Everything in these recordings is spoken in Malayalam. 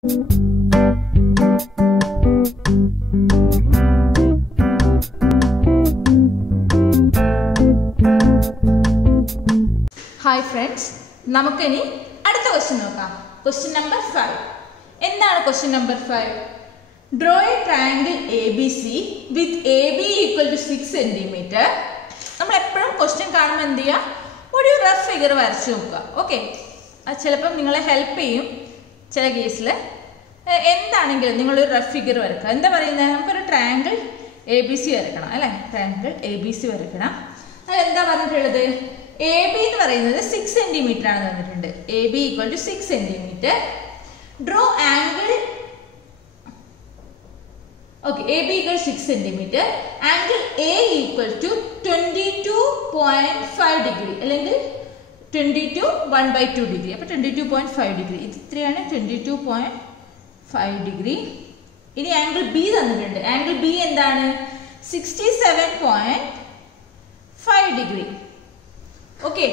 Hi friends, നമുക്കിനി അടുത്ത ക്വസ്റ്റ്യൻ നോക്കാം. Question number 5. എന്താണ് question number 5? Draw a triangle ABC with AB equal to 6 cm. നമ്മൾ എപ്പോഴും ക്വസ്റ്റ്യൻ കാണുമ്പോൾ എന്ത് ചെയ്യുക? ഒരു റഫ് ഫിഗർ വരച്ചു നോക്കുക. ഓക്കെ, അത് ചിലപ്പം നിങ്ങളെ ഹെൽപ്പ് ചെയ്യും. ചില കേസിൽ എന്താണെങ്കിലും നിങ്ങളൊരു റഫ് ഫിഗർ വരക്കുക. എന്താ പറയുന്നത്? നമുക്കൊരു ട്രയാങ്കിൾ ABC വരക്കണം അല്ലേ? Triangle ABC വരക്കണം. അതെന്താ പറഞ്ഞിട്ടുള്ളത്? എ ബി എന്ന് പറയുന്നത് 6 സെന്റിമീറ്റർ ആണ് തന്നിട്ടുണ്ട്. A B equal to 6 centimetre. Draw angle okay, A B equal 6 centimetre. Angle A equal to 22.5 degree അല്ലെങ്കിൽ 1/2 ഡിഗ്രി. അപ്പൊ 22.5 ഡിഗ്രി. ഇത് ഇത്രയാണ് 22.5 ഡിഗ്രി. ഇനി ആംഗിൾ ബി തന്നിട്ടുണ്ട്. ആംഗിൾ ബി എന്താണ്? 67.5 degree. Okay,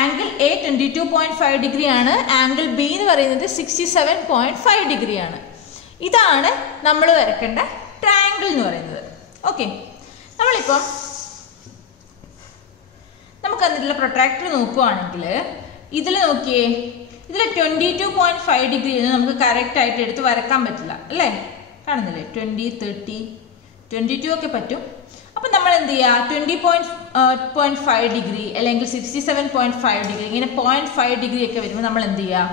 angle A 22.5 degree ആണ്. ആംഗിൾ ബി എന്ന് പറയുന്നത് 67.5 ഡിഗ്രി ആണ്. ഇതാണ് നമ്മൾ വരക്കേണ്ട ട്രയാങ്കിൾ എന്ന് പറയുന്നത്. ഓക്കെ, നമ്മളിപ്പം നമുക്ക് അതിലുള്ള പ്രൊട്രാക്ടർ നോക്കുകയാണെങ്കിൽ ഇതിൽ നോക്കിയേ, ഇതിൽ 22.5 ഡിഗ്രി നമുക്ക് കറക്റ്റ് ആയിട്ട് എടുത്ത് വരക്കാൻ പറ്റില്ല അല്ലേ? കാണുന്നില്ലേ? 20, 30, 22 ഒക്കെ പറ്റും. അപ്പം നമ്മൾ എന്ത് ചെയ്യുക? 20.5 ഡിഗ്രി അല്ലെങ്കിൽ 67.5 ഡിഗ്രി ഇങ്ങനെ 0.5 ഡിഗ്രി ഒക്കെ വരുമ്പോൾ നമ്മൾ എന്ത് ചെയ്യുക?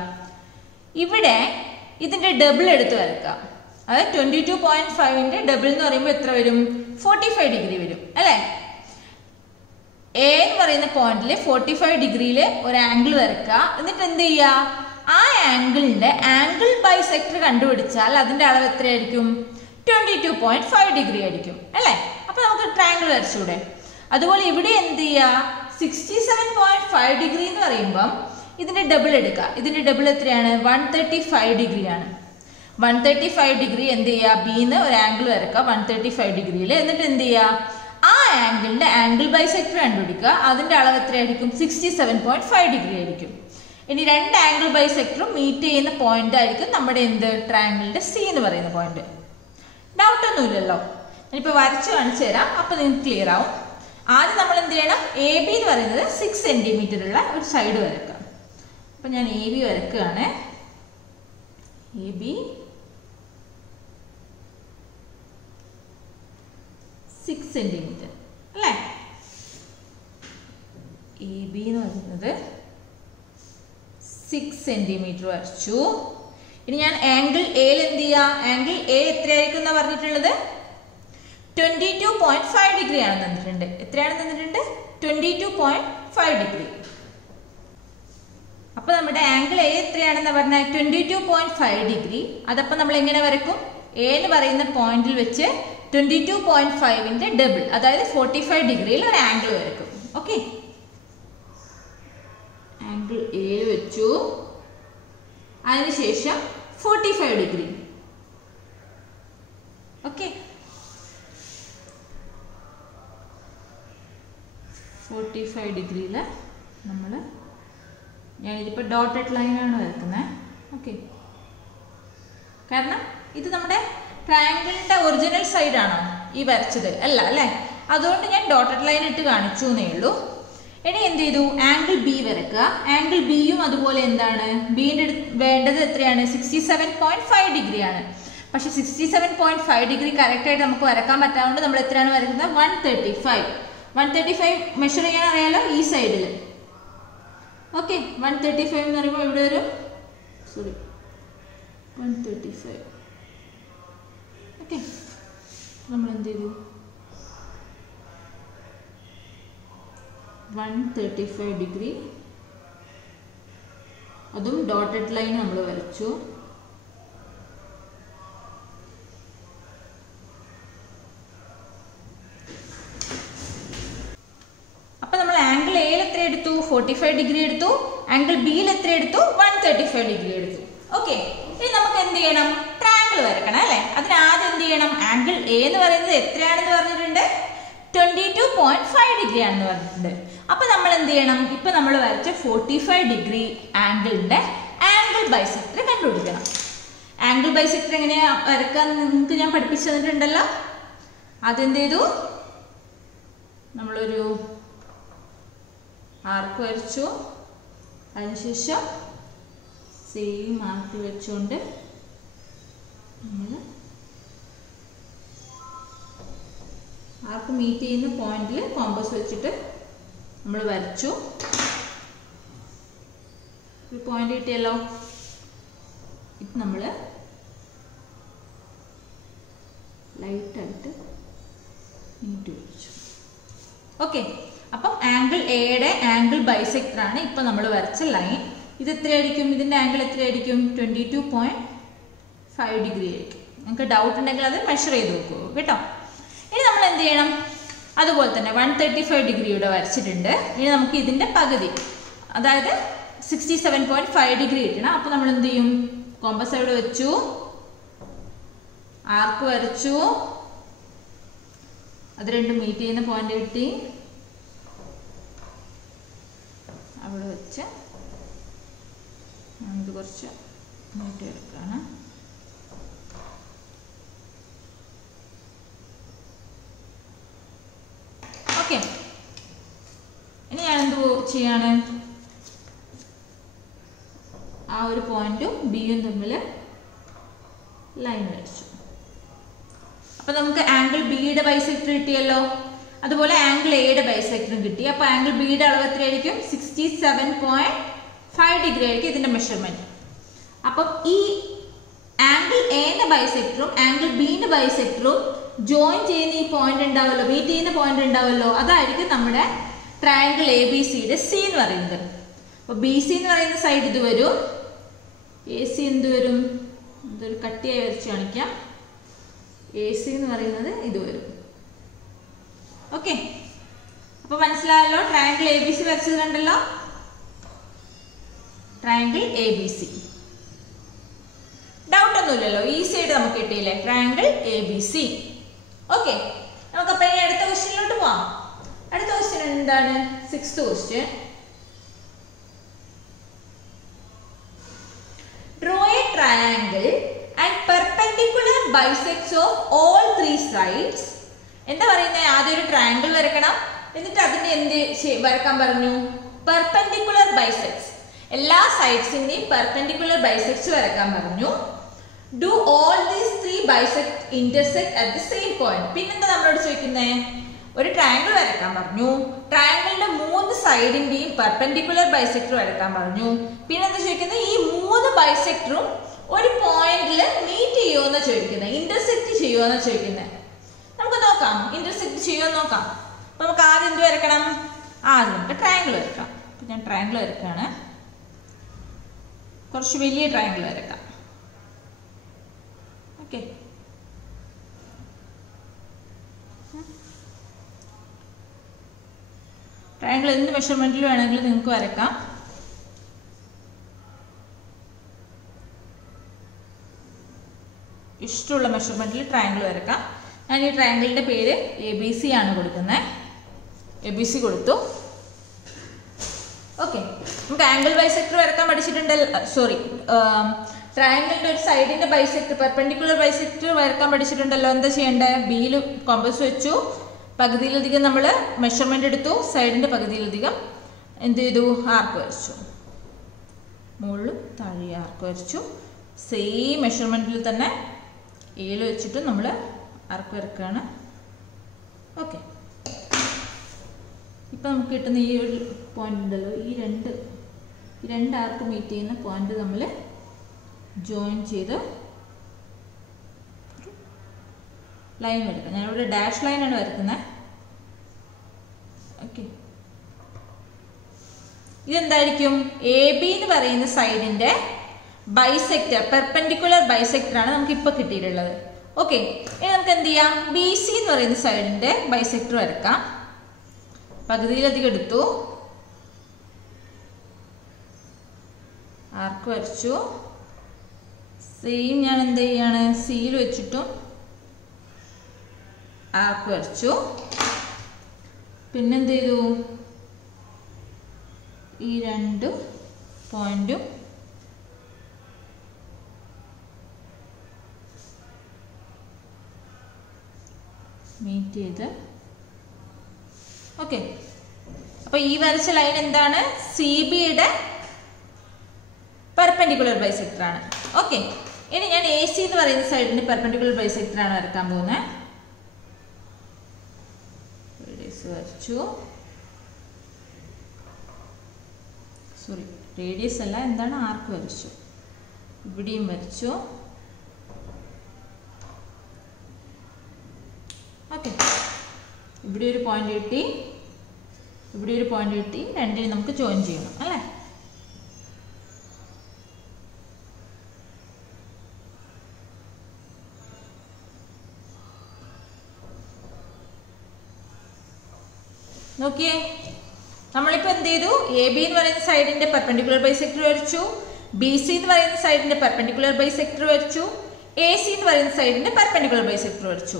ഇവിടെ ഇതിൻ്റെ ഡബിൾ എടുത്ത് വരക്കുക. അതായത് 22.5ന്റെ ഡബിൾ എന്ന് പറയുമ്പോൾ എത്ര വരും? 45 ഡിഗ്രി വരും അല്ലേ? എ എന്ന് പറയുന്ന പോയിന്റിൽ 45 ഡിഗ്രിയിൽ ഒരു ആംഗിൾ വരക്കുക. എന്നിട്ട് എന്ത് ചെയ്യുക? ആ ആംഗിളിന്റെ ആംഗിൾ ബൈസെക്ടർ കണ്ടുപിടിച്ചാൽ അതിന്റെ അളവ് എത്രയായിരിക്കും? 22.5 ഡിഗ്രി ആയിരിക്കും അല്ലേ? അപ്പൊ നമുക്ക് ട്രയാങ്കിൾ വരച്ചൂടെ? അതുപോലെ ഇവിടെ എന്ത് ചെയ്യുക? 67.5 ഡിഗ്രി എന്ന് പറയുമ്പം ഇതിന്റെ ഡബിൾ എടുക്കുക. ഇതിന്റെ ഡബിൾ എത്രയാണ്? 135 ഡിഗ്രിയാണ്. 135 ഡിഗ്രി എന്ത് ചെയ്യുക? ബിന്ന് ഒരു ആംഗിൾ വരക്കുക 135 ഡിഗ്രിയിൽ. എന്നിട്ട് എന്ത് ചെയ്യുക? ആ ആംഗിളിന്റെ ആംഗിൾ ബൈസെക്ടർ കണ്ടുപിടിക്കുക. അതിന്റെ അളവ് എത്രയായിരിക്കും? 67.5 ഡിഗ്രി ആയിരിക്കും. ഇനി രണ്ട് ആംഗിൾ ബൈസെക്ടറും മീറ്റ് ചെയ്യുന്ന പോയിന്റ് ആയിരിക്കും നമ്മുടെ എന്ത്? ട്രയാങ്കിളിന്റെ സി എന്ന് പറയുന്ന പോയിന്റ്. ഡൗട്ട് ഒന്നുമില്ലല്ലോ. ഞാനിപ്പോൾ വരച്ച് കാണിച്ചു തരാം, അപ്പൊ നിങ്ങൾക്ക് ക്ലിയർ ആവും. ആദ്യം നമ്മൾ എന്ത് ചെയ്യണം? എ ബി എന്ന് പറയുന്നത് 6 സെന്റിമീറ്റർ ഉള്ള ഒരു സൈഡ് വരക്കുക. അപ്പൊ ഞാൻ എ ബി വരക്കുകയാണ്. എ ബി 6 സെന്റിമീറ്റർ അല്ലേ? എ ബി എന്ന് പറയുന്നത് 6 സെന്റിമീറ്റർ വരച്ചു. ഇനി ഞാൻ ആംഗിൾ എയിൽ എന്ത് ചെയ്യുക? ആംഗിൾ എ എത്രയായിരിക്കും എന്നാ പറഞ്ഞിട്ടുള്ളത്? 22.5 ഡിഗ്രി ആണ് തന്നിട്ടുണ്ട്. എത്രയാണ് തന്നിട്ടുണ്ട്? 22.5 ഡിഗ്രി. അപ്പൊ നമ്മുടെ ആംഗിൾ എ എത്രയാണെന്ന് പറഞ്ഞാൽ 22.5 ഡിഗ്രി. അതപ്പോൾ നമ്മൾ എങ്ങനെ വരക്കും? എ എന്ന് പറയുന്ന പോയിന്റിൽ വെച്ച് 22.5ന്റെ ഡബിൾ അതായത് 45 ഡിഗ്രിയിൽ ഒരു ആംഗിൾ വരക്കും. ഓക്കെ, ആംഗിൾ എ വെച്ചു. അതിനുശേഷം 45 ഡിഗ്രി. ഓക്കെ, 45 ഡിഗ്രിയിൽ നമ്മൾ ഞാനിതിപ്പോൾ ഡോട്ടഡ് ലൈനാണ് വരക്കുന്നത്. ഓക്കെ, കാരണം ഇത് നമ്മുടെ ട്രയാങ്കിളിന്റെ ഒറിജിനൽ സൈഡാണോ ഈ വരച്ചത്? അല്ല അല്ലേ? അതുകൊണ്ട് ഞാൻ ഡോട്ടഡ് ലൈൻ ഇട്ട് കാണിച്ചു എന്നേ ഉള്ളൂ. ഇനി എന്ത് ചെയ്തു? ആംഗിൾ ബി വരക്കുക. ആംഗിൾ ബിയും അതുപോലെ എന്താണ്? ബിന്റെ വേണ്ടത് എത്രയാണ്? 67.5 ഡിഗ്രിയാണ്. പക്ഷെ 67.5 ഡിഗ്രി കറക്റ്റ് ആയിട്ട് നമുക്ക് വരക്കാൻ പറ്റാത്തതുകൊണ്ട് നമ്മൾ എത്രയാണ് വരക്കുന്നത്? 135 മെഷർ ചെയ്യാൻ അറിയാലോ ഈ സൈഡിൽ. ഓക്കെ, 135 എന്ന് പറയുമ്പോൾ ഇവിടെ ഒരു 135. ഓക്കെ, നമ്മൾ എന്ത് ചെയ്തു? 135 ഡിഗ്രി അതും ഡോട്ടഡ് ലൈൻ നമ്മൾ വരച്ചു. അപ്പൊ നമ്മൾ ആംഗിൾ എയിൽ എത്ര എടുത്തു? 45 ഡിഗ്രി എടുത്തു. ആംഗിൾ ബിയിൽ എത്ര എടുത്തു? 135 ഡിഗ്രി എടുത്തു. ഓക്കെ, ഇനി നമുക്ക് എന്ത് ചെയ്യണം? ട്രയാങ്കിൾ വരക്കണം അല്ലേ? അതിനാദ്യം എന്ത് ചെയ്യണം? ആംഗിൾ എ എന്ന് പറയുന്നത് എത്രയാണെന്ന് പറഞ്ഞിട്ടുണ്ട്? 22.5 ഡിഗ്രി ആണെന്ന് പറഞ്ഞിട്ടുണ്ട്. അപ്പൊ നമ്മൾ എന്ത് ചെയ്യണം? ഇപ്പൊ നമ്മൾ വരച്ച 45 ഡിഗ്രി ആംഗിളിന്റെ ആംഗിൾ ബൈസെക്ടർ കണ്ടുപിടിക്കണം. ആംഗിൾ ബൈസെക്ടർ എങ്ങനെയാ വരക്കാൻ നിങ്ങൾക്ക് ഞാൻ പഠിപ്പിച്ചു തന്നിട്ടുണ്ടല്ലോ. അതെന്ത് ചെയ്തു, നമ്മളൊരു ആർക്ക് വരച്ചു. അതിനുശേഷം സെയിം ആർക്ക് വെച്ചുകൊണ്ട് നമ്മൾ ആർക്ക് മീറ്റ് ചെയ്യുന്ന പോയിന്റിൽ കോമ്പസ് വെച്ചിട്ട് നമ്മൾ വരച്ചു. ഒരു പോയിന്റ് കിട്ടിയല്ലോ. ഇത് നമ്മൾ ലൈറ്റായിട്ട് നീട്ടി വെച്ചു. ഓക്കെ, അപ്പം ആംഗിൾ എയുടെ ആംഗിൾ ബൈസെക്ടർ ആണ് ഇപ്പം നമ്മൾ വരച്ച ലൈൻ. ഇത് എത്രയായിരിക്കും, ഇതിൻ്റെ ആംഗിൾ എത്രയായിരിക്കും? 22.5 ഡിഗ്രി ആയിരിക്കും. നിങ്ങൾക്ക് ഡൗട്ട് ഉണ്ടെങ്കിൽ അത് മെഷർ ചെയ്ത് നോക്കൂ കേട്ടോ. ഇനി നമ്മൾ എന്ത് ചെയ്യണം, അതുപോലെ തന്നെ 135 ഡിഗ്രിയുടെ വരച്ചിട്ടുണ്ട്. ഇനി നമുക്ക് ഇതിൻ്റെ പകുതി, അതായത് 67.5 ഡിഗ്രി കിട്ടണം. അപ്പോൾ നമ്മൾ എന്ത് ചെയ്യും, കോമ്പസ് അവിടെ വെച്ചു, ആർക്ക് വരച്ചു, അത് രണ്ടും മീറ്റ് ചെയ്യുന്ന പോയിന്റ് കിട്ടി, അവിടെ വെച്ച് ഇത് കുറച്ച് നീട്ടി എടുക്കുകയാണ്. ഓക്കെ, ഇനി ഞാൻ എന്ത് ചെയ്യാണ്, ആ ഒരു പോയിന്റും ബിയും തമ്മിൽ ലൈൻ വരച്ചു. അപ്പൊ നമുക്ക് ആംഗിൾ ബിയുടെ ബൈസെക്ടർ കിട്ടിയല്ലോ. അതുപോലെ ആംഗിൾ എയുടെ ബൈസെക്ടറും കിട്ടി. അപ്പൊ ആംഗിൾ ബിയുടെ അളവ് എത്രയായിരിക്കും? 67.5 ഡിഗ്രി ആയിരിക്കും ഇതിന്റെ മെഷർമെന്റ്. അപ്പം ഈ ആംഗിൾ എന്റെ ബൈസെക്ടറും ആംഗിൾ ബിന്റെ ബൈസെക്ടറും ജോയിൻ ചെയ്യുന്ന ഈ പോയിന്റ് ഉണ്ടാവല്ലോ, മീറ്റ് ചെയ്യുന്ന പോയിന്റ് ഉണ്ടാവല്ലോ, അതായിരിക്കും നമ്മുടെ ട്രയാങ്കിൾ എ ബി സിയുടെ സി എന്ന് പറയുന്നത്. അപ്പൊ ബി സി എന്ന് പറയുന്ന സൈഡ് ഇത് വരും, എ സി എന്ത് വരും, ഇതൊരു കട്ടിയായി വരച്ച് കാണിക്കാം. എ സി എന്ന് പറയുന്നത് ഇത് വരും. ഓക്കെ, അപ്പൊ മനസ്സിലായല്ലോ, ട്രയാങ്കിൾ എ ബി സി വരച്ചത് കണ്ടല്ലോ, triangle A B C. Doubt ഒന്നുമില്ലല്ലോ, ഈസി ആയിട്ട് നമുക്ക് കിട്ടിയില്ലേ triangle A B C. Okay, നമുക്കപ്പോ ഇനി അടുത്ത ക്വസ്റ്റ്യനിലോട്ട് പോവാം. അടുത്ത ക്വസ്റ്റ്യൻ എന്താണ്? 6th question. Draw a triangle and perpendicular bisects of all three sides. എന്താ പറയുന്നത്? ആദ്യം ഒരു ട്രയാങ്കിൾ വരക്കണം, എന്നിട്ട് അതിന്റെ എന്ത് വരക്കാൻ പറഞ്ഞു? പെർപെൻഡിക്കുലർ ബൈസെക്ട്സ്, എല്ലാ സൈഡ്സിന്റെയും പെർപെൻഡിക്കുലർ ബൈസെക്ട്സ് വരക്കാൻ പറഞ്ഞു. Do all these three bisect intersect at the same point. പിന്നെന്താ നമ്മളോട് ചോദിക്കുന്നത്? ഒരു ട്രയാങ്കിൾ വരക്കാൻ പറഞ്ഞു, ട്രയാങ്കിളിന്റെ 3 സൈഡിന്റെയും പെർപെൻഡിക്കുലർ ബൈസെക്ടർ വരക്കാൻ പറഞ്ഞു. പിന്നെന്താ ചോദിക്കുന്നത്? ഈ 3 ബൈസെക്ടറും ഒരു പോയിന്റിൽ മീറ്റ് ചെയ്യുമെന്ന് ചോദിക്കുന്നത്, ഇന്റർസെക്ട് ചെയ്യുമെന്ന് ചോദിക്കുന്നത്. നമുക്ക് നോക്കാം, ഇന്റർസെക്ട് ചെയ്യുമെന്ന് നോക്കാം. അപ്പൊ നമുക്ക് ആദ്യം എന്ത് വരക്കണം? ആദ്യം നമുക്ക് ട്രയാങ്കിൾ വരക്കാം. അപ്പൊ ഞാൻ ട്രയാങ്കിൾ വരക്കാണ്, കുറച്ച് വലിയ ട്രയാങ്കിൾ വരക്കാം. ഓക്കെ, ട്രയാങ്കിൾ എന്ത് മെഷർമെന്റിൽ വേണമെങ്കിലും നിങ്ങൾക്ക് വരക്കാം. ഇഷ്ടമുള്ള മെഷർമെന്റിൽ ട്രയാങ്കിൾ വരക്കാം. ഞാൻ ഈ ട്രയാങ്കിളിന്റെ പേര് ABC ആണ് കൊടുക്കുന്നത്. ABC കൊടുത്തു. ഓക്കെ, നമുക്ക് ആംഗിൾ ബൈസെക്ടർ വരക്കാൻ പഠിച്ചിട്ടുണ്ടല്ലോ. സോറി, ട്രയാങ്കിളിന്റെ ഒരു സൈഡിന്റെ ബൈസെക്ടർ, പെർപെൻഡിക്കുലർ ബൈസെക്ടർ വരക്കാൻ പഠിച്ചിട്ടുണ്ടല്ലോ. എന്താ ചെയ്യേണ്ടത്? ബിയിൽ കോമ്പസ് വെച്ചു, പകുതിയിലധികം നമ്മൾ മെഷർമെന്റ് എടുത്തു, സൈഡിന്റെ പകുതിയിലധികം എന്ത് ചെയ്തു? ആർക്ക് വരച്ചു, മുകളിലും താഴെ ആർക്ക് വരച്ചു. സെയിം മെഷർമെന്റിൽ തന്നെ എയിൽ വെച്ചിട്ട് നമ്മൾ ആർക്ക് വരക്കാണ്. ഓക്കെ, ഇപ്പം നമുക്ക് കിട്ടുന്ന ഈ ഒരു പോയിന്റ് ഉണ്ടല്ലോ, ഈ രണ്ട് ആർക്ക് മീറ്റ് ചെയ്യുന്ന പോയിന്റ് നമ്മൾ ജോയിൻ ചെയ്ത് ലൈൻ വരക്കാം. ഞാനിവിടെ ഡാഷ് ലൈനാണ് വരക്കുന്നത്. ഓക്കെ, ഇതെന്തായിരിക്കും? AB എന്ന് പറയുന്ന സൈഡിന്റെ ബൈസെക്ടർ, പെർപെൻഡിക്കുലർ ബൈസെക്ടർ ആണ് നമുക്ക് ഇപ്പൊ കിട്ടിയിട്ടുള്ളത്. ഓക്കെ, ഇനി നമുക്ക് എന്ത് ചെയ്യാം? BC എന്ന് പറയുന്ന സൈഡിന്റെ ബൈസെക്ടർ വരക്കാം. പകുതിയിലധികം എടുത്തു, ആർക്ക് വരച്ചു. സെയിം ഞാൻ എന്ത് ചെയ്യാണ്? സിയിൽ വെച്ചിട്ടും ആർക്ക് വരച്ചു. പിന്നെന്ത് ചെയ്തു? ഈ 2 പോയിന്റും മീറ്റ് ചെയ്ത്. ഓക്കെ, അപ്പൊ ഈ വരച്ച ലൈൻ എന്താണ്? സി ബിയുടെ പെർപെൻഡിക്കുലർ ബൈസെക്ടർ ആണ്. ഓക്കെ, ഇനി ഞാൻ എ സി എന്ന് പറയുന്ന സൈഡിന്റെ പെർപെൻഡിക്കുലർ ബൈസെക്ടർ ആണ് വരക്കാൻ പോകുന്നത്. വരച്ചു, സോറി റേഡിയസ് അല്ല, എന്താണ്, ആർക്ക് വരച്ചു. ഇവിടെയും വരച്ചു. ഓക്കെ, ഇവിടെ ഒരു പോയിന്റ് കിട്ടി, ഇവിടെ ഒരു പോയിന്റ് കിട്ടി. രണ്ടിനെ നമുക്ക് ജോയിൻ ചെയ്യണം അല്ലേ? നോക്കിയേ, നമ്മളിപ്പോ എന്ത് ചെയ്തു? എ ബി എന്ന് പറയുന്ന സൈഡിന്റെ പെർപെൻഡിക്കുലർ ബൈസെക്ടർ വരച്ചു, ബി സി എന്ന് പറയുന്ന സൈഡിന്റെ പെർപെൻഡിക്കുലർ ബൈസെക്ടർ വരച്ചു, എ സി എന്ന് പറയുന്ന സൈഡിന്റെ പെർപെൻഡിക്കുലർ ബൈസെക്ടർ വരച്ചു.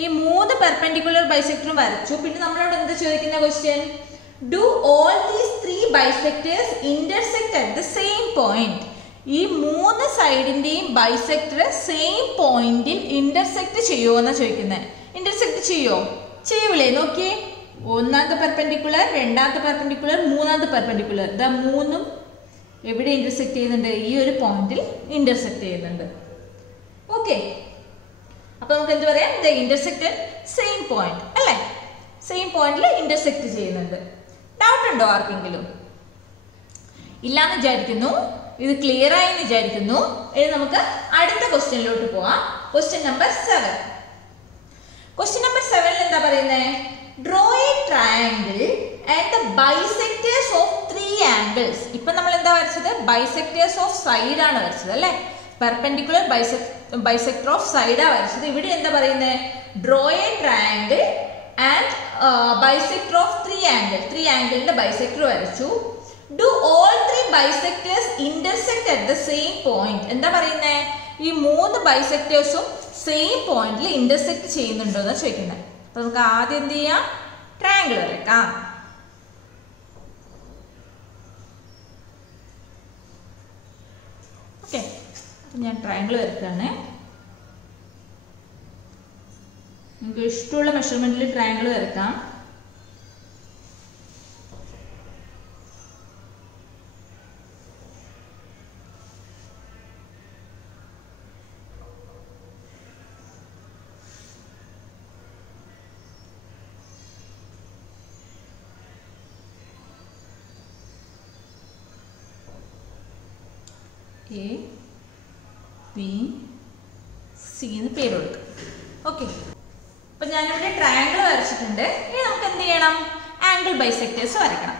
ഈ 3 പെർപെൻഡിക്കുലർ ബൈസെക്ടറും വരച്ചു. പിന്നെ നമ്മളോട് എന്താ ചോദിക്കുന്ന question? Do all these 3 bisectors intersect at the same point? ഈ 3 സൈഡിന്റെയും ബൈസെക്ടർ സെയിം പോയിന്റിൽ ഇന്റർസെക്ട് ചെയ്യുമോ എന്നാ ചോദിക്കുന്നത്. ഇന്റർസെക്ട് ചെയ്യോ? ചെയ്യൂലേ? നോക്കിയേ, ഒന്നാമത്തെ പെർപെൻഡിക്കുലർ, രണ്ടാമത്തെ പെർപെൻഡിക്കുലർ, മൂന്നാമത്തെ പെർപെൻഡിക്കുലർ, ഇതാ മൂന്നും എവിടെ ഇന്റർസെക്ട് ചെയ്യുന്നുണ്ട്? ഈ ഒരു പോയിന്റിൽ ഇന്റർസെക്ട് ചെയ്യുന്നുണ്ട്. ഓക്കെ, അപ്പൊ നമുക്ക് എന്ത് പറയാം? ദ ഇന്റർസെക്ട് സെയിം പോയിന്റ് അല്ലേ? സെയിം പോയിന്റിൽ ഇന്റർസെക്ട് ചെയ്യുന്നുണ്ട്. ഡൗട്ട് ഉണ്ടോ ആർക്കെങ്കിലും? ഇല്ലാന്ന് വിചാരിക്കുന്നു. ഇത് ക്ലിയർ ആയി എന്ന് വിചാരിക്കുന്നു. ഇനി നമുക്ക് അടുത്ത ക്വസ്റ്റ്യനിലോട്ട് പോവാം. Question number 7. ക്വസ്റ്റ്യൻ നമ്പർ 7 എന്താ പറയുന്നത്? Draw a triangle and the bisectors of 3 angles. ഇപ്പൊ നമ്മൾ എന്താ വരച്ചത്? ബൈസെക്ടേഴ്സ് ഓഫ് സൈഡ് ആണ് വരച്ചത് അല്ലേ? പെർപെൻഡിക്കുലർ ബൈസെക്ടർ ഓഫ് സൈഡ് ആ വരച്ചത്. ഇവിടെ എന്താ പറയുന്നത്? Draw a triangle and bisector of 3 angle. 3 ആംഗിളിന്റെ ബൈസെക്ടർ വരച്ചു. Do all 3 bisectors intersect at the same point. എന്താ പറയുന്നത്? ഈ 3 ബൈസെക്ടേഴ്സും സെയിം പോയിന്റിൽ ഇന്റർസെക്ട് ചെയ്യുന്നുണ്ടോ എന്നാ ചോദിക്കുന്നത്. അപ്പൊ നമുക്ക് ആദ്യം എന്ത് ചെയ്യാം? ട്രയാങ്കിൾ വരക്കാം. ഓക്കെ, ഞാൻ ട്രയാങ്കിൾ വരക്കാണ്. നിങ്ങൾക്ക് ഇഷ്ടമുള്ള മെഷർമെന്റിൽ ട്രയാങ്കിൾ വരക്കാം. എ ബി സി എന്ന് പേര് കൊടുക്കാം. ഓക്കെ, അപ്പൊ ഞാനിവിടെ ട്രയാങ്കിൾ വരച്ചിട്ടുണ്ട്. ഇനി നമുക്ക് എന്ത് ചെയ്യണം? ആംഗിൾ ബൈസെക്ടേഴ്സ് വരയ്ക്കണം.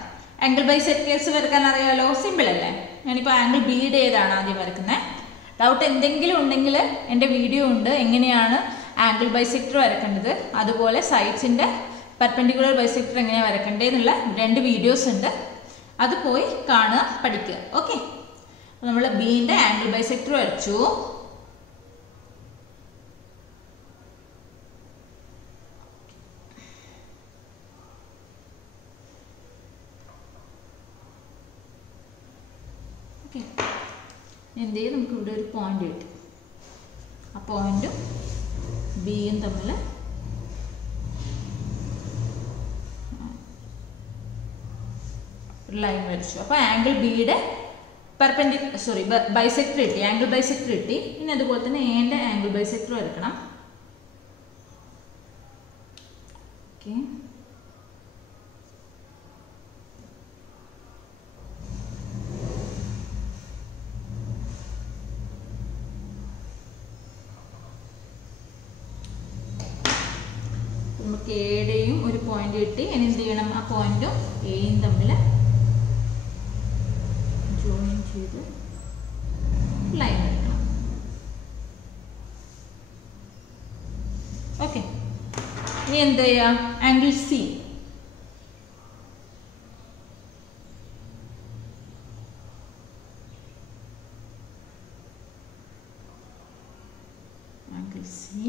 ആംഗിൾ ബൈസെക്ടേഴ്സ് വരക്കാൻ അറിയാലോ, സിമ്പിൾ അല്ലേ? ഞാനിപ്പോൾ ആംഗിൾ ബിയുടെ ഏതാണ് ആദ്യം വരക്കുന്നത്. ഡൗട്ട് എന്തെങ്കിലും ഉണ്ടെങ്കിൽ എൻ്റെ വീഡിയോ ഉണ്ട് എങ്ങനെയാണ് ആംഗിൾ ബൈസെക്ടർ വരക്കേണ്ടത്, അതുപോലെ സൈഡ്സിൻ്റെ പെർപെൻഡിക്കുലർ ബൈസെക്ടർ എങ്ങനെയാണ് വരക്കേണ്ടതെന്നുള്ള 2 വീഡിയോസ് ഉണ്ട്. അത് പോയി കാണുക, പഠിക്കുക. ഓക്കെ, നമ്മൾ ബിന്റെ ആംഗിൾ ബൈസെക്ടർ വരച്ചു. ഓക്കെ, എന്ത് ചെയ്യും? നമുക്ക് ഇവിടെ ഒരു പോയിന്റ് കിട്ടും. ആ പോയിന്റും ബിയും തമ്മിൽ ലൈൻ വരച്ചു. അപ്പൊ ആംഗിൾ ബിയുടെ ബൈസെക്ടർ കിട്ടി, ആംഗിൾ ബൈസെക്ടർ കിട്ടി. ഇനി അതുപോലെ തന്നെ എന്റെ ആംഗിൾ ബൈസെക്ടർ വരക്കണം. ഓക്കെ, നമുക്ക് എയുടെയും ഒരു പോയിന്റ് കിട്ടി. ഇനി എന്ത് ചെയ്യണം? ആ പോയിന്റും എയും തമ്മിൽ ജോയിൻ ചെയ്ത് ലൈൻ എടുക്കണം. ഓക്കെ, ഇനി എന്ത് ചെയ്യാം? Angle C. ആംഗിൾ സി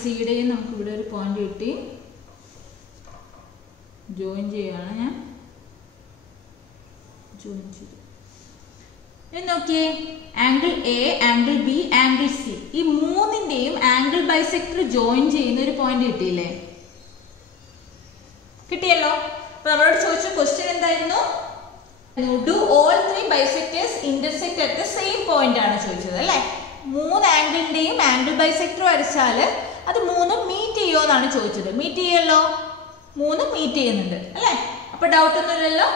സിയുടെയും നമുക്ക് ഇവിടെ ഒരു പോയിന്റ് കിട്ടി. ജോയിൻ ചെയ്യാണ് ഞാൻ. ജോയിൻ ചെയ്തു. നോക്കിയേ, angle A, angle B, angle C, ഈ മൂന്നിന്റെയും ആംഗിൾ ബൈസെക്ടർ ജോയിൻ ചെയ്യുന്ന ഒരു പോയിന്റ് കിട്ടിയില്ലേ? കിട്ടിയല്ലോ. അപ്പൊ നമ്മളോട് ചോദിച്ച ക്വസ്റ്റ്യൻ എന്തായിരുന്നു? Do all three bisectors intersect at the same point ആണ് ചോദിച്ചത് അല്ലെ. മൂന്ന് ആംഗിളിന്റെയും ആംഗിൾ ബൈസെക്ടർ വരച്ചാൽ അത് മൂന്നും മീറ്റ് ചെയ്യുമോ എന്നാണ് ചോദിച്ചത്. മീറ്റ് ചെയ്യല്ലോ, മൂന്നും മീറ്റ് ചെയ്യുന്നുണ്ട് അല്ലെ. അപ്പൊ ഡൗട്ട് ഒന്നുമില്ലല്ലോ.